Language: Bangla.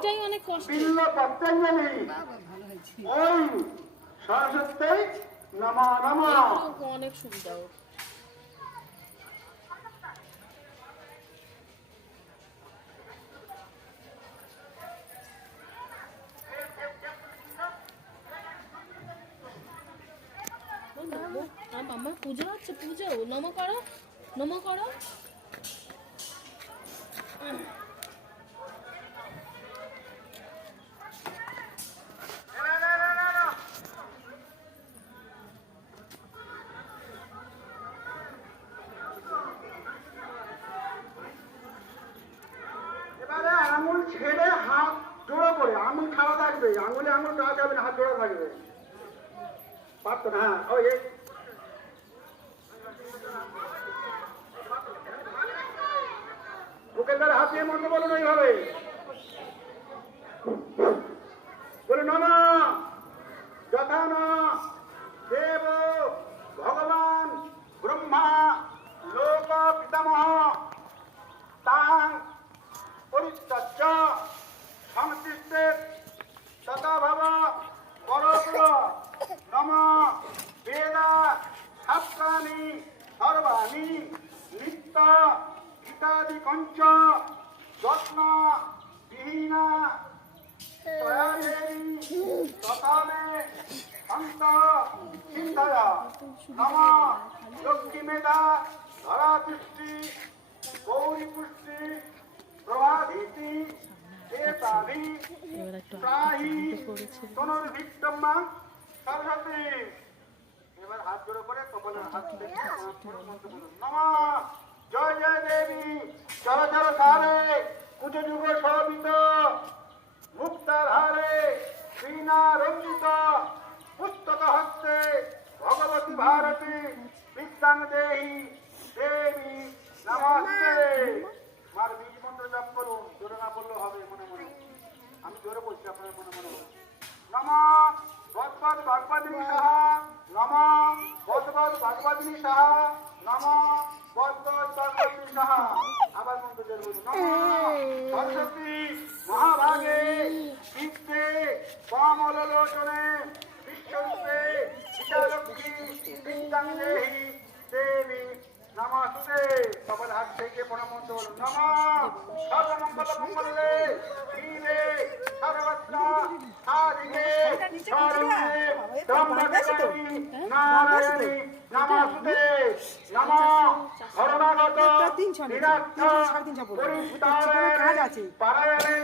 এইটাই অনেক কষ্ট। বিল্ল পত্রাঞ্জলি ওই সরস্বতী নমঃ নমঃ। অনেক সুবিধা। আমার পুজো হচ্ছে, পুজো নম করো, নম করো। এবারে আঙুল ছেড়ে হাত জোড়া করে, আঙুল খাওয়া থাকবে, আঙুলে আঙুল খাওয়া যাবে না, হাত জোড়া থাকবে। পারতো না? হ্যাঁ, ওই বুকের দ্বারা হাত দিয়ে মন্ত্র বলুন এইভাবে, বলুন নমঃ যথা ন দেব ভগবান ব্রহ্মা লোক পিতামহ তাং পরিত্যজ্য সংসৃষ্টে তথা ভাব পরস্পর নমঃ বেদা শাস্ত্রাণি সর্বাণি নিত্য গীতাদি কঞ্চ যত্ন বিহীনা তথা মে সন্ত চিন্তয় নমঃ লক্ষ্মী মেধা ধরা দৃষ্টি গৌরী পুষ্টি প্রভাধীতি দেতাভি প্রাহি তনুর্ভিক্তম্মা সরস্বতী। এবার হাত জোড়ো করে কপালের হাত থেকে নমঃ জয় জয় দেবী চর চর সারে কুচ যুগ শোভিত মুক্তার হারে শ্রীনা রঞ্জিত পুস্তক হস্তে ভগবতী ভারতী বিদ্যাং দেহি দেবী নমস্তে। মার বীজ মন্ত্র জপ করুন, জোরে না বললেও হবে, মনে মনে। আমি জোরে বলছি, আপনার মনে মনে নমঃ ভগবৎ ভগবদিনী সাহা নমঃ ভগবৎ ভগবদিনী সাহা নমঃ ভগবৎ ভগবদিনী সাহা। আবার মন্ত্র জোরে বলুন নমঃ সরস্বতী মহাভাগে চিত্তে কমললোচনে বিশ্বরূপে বিদ্যালক্ষ্মী বিদ্যাং দেহি দেবী নমস্তে। সবার হাত থেকে প্রণামন্ত বলুন নমঃ সর্বমঙ্গল মঙ্গলে শিবে সর্বত্র সাধিকে শরণ্যে ত্র্যম্বকে নারায়ণী নমস্তে। নমঃ শরণাগত বিনাশ পরিত্রাণায় পারায়ণে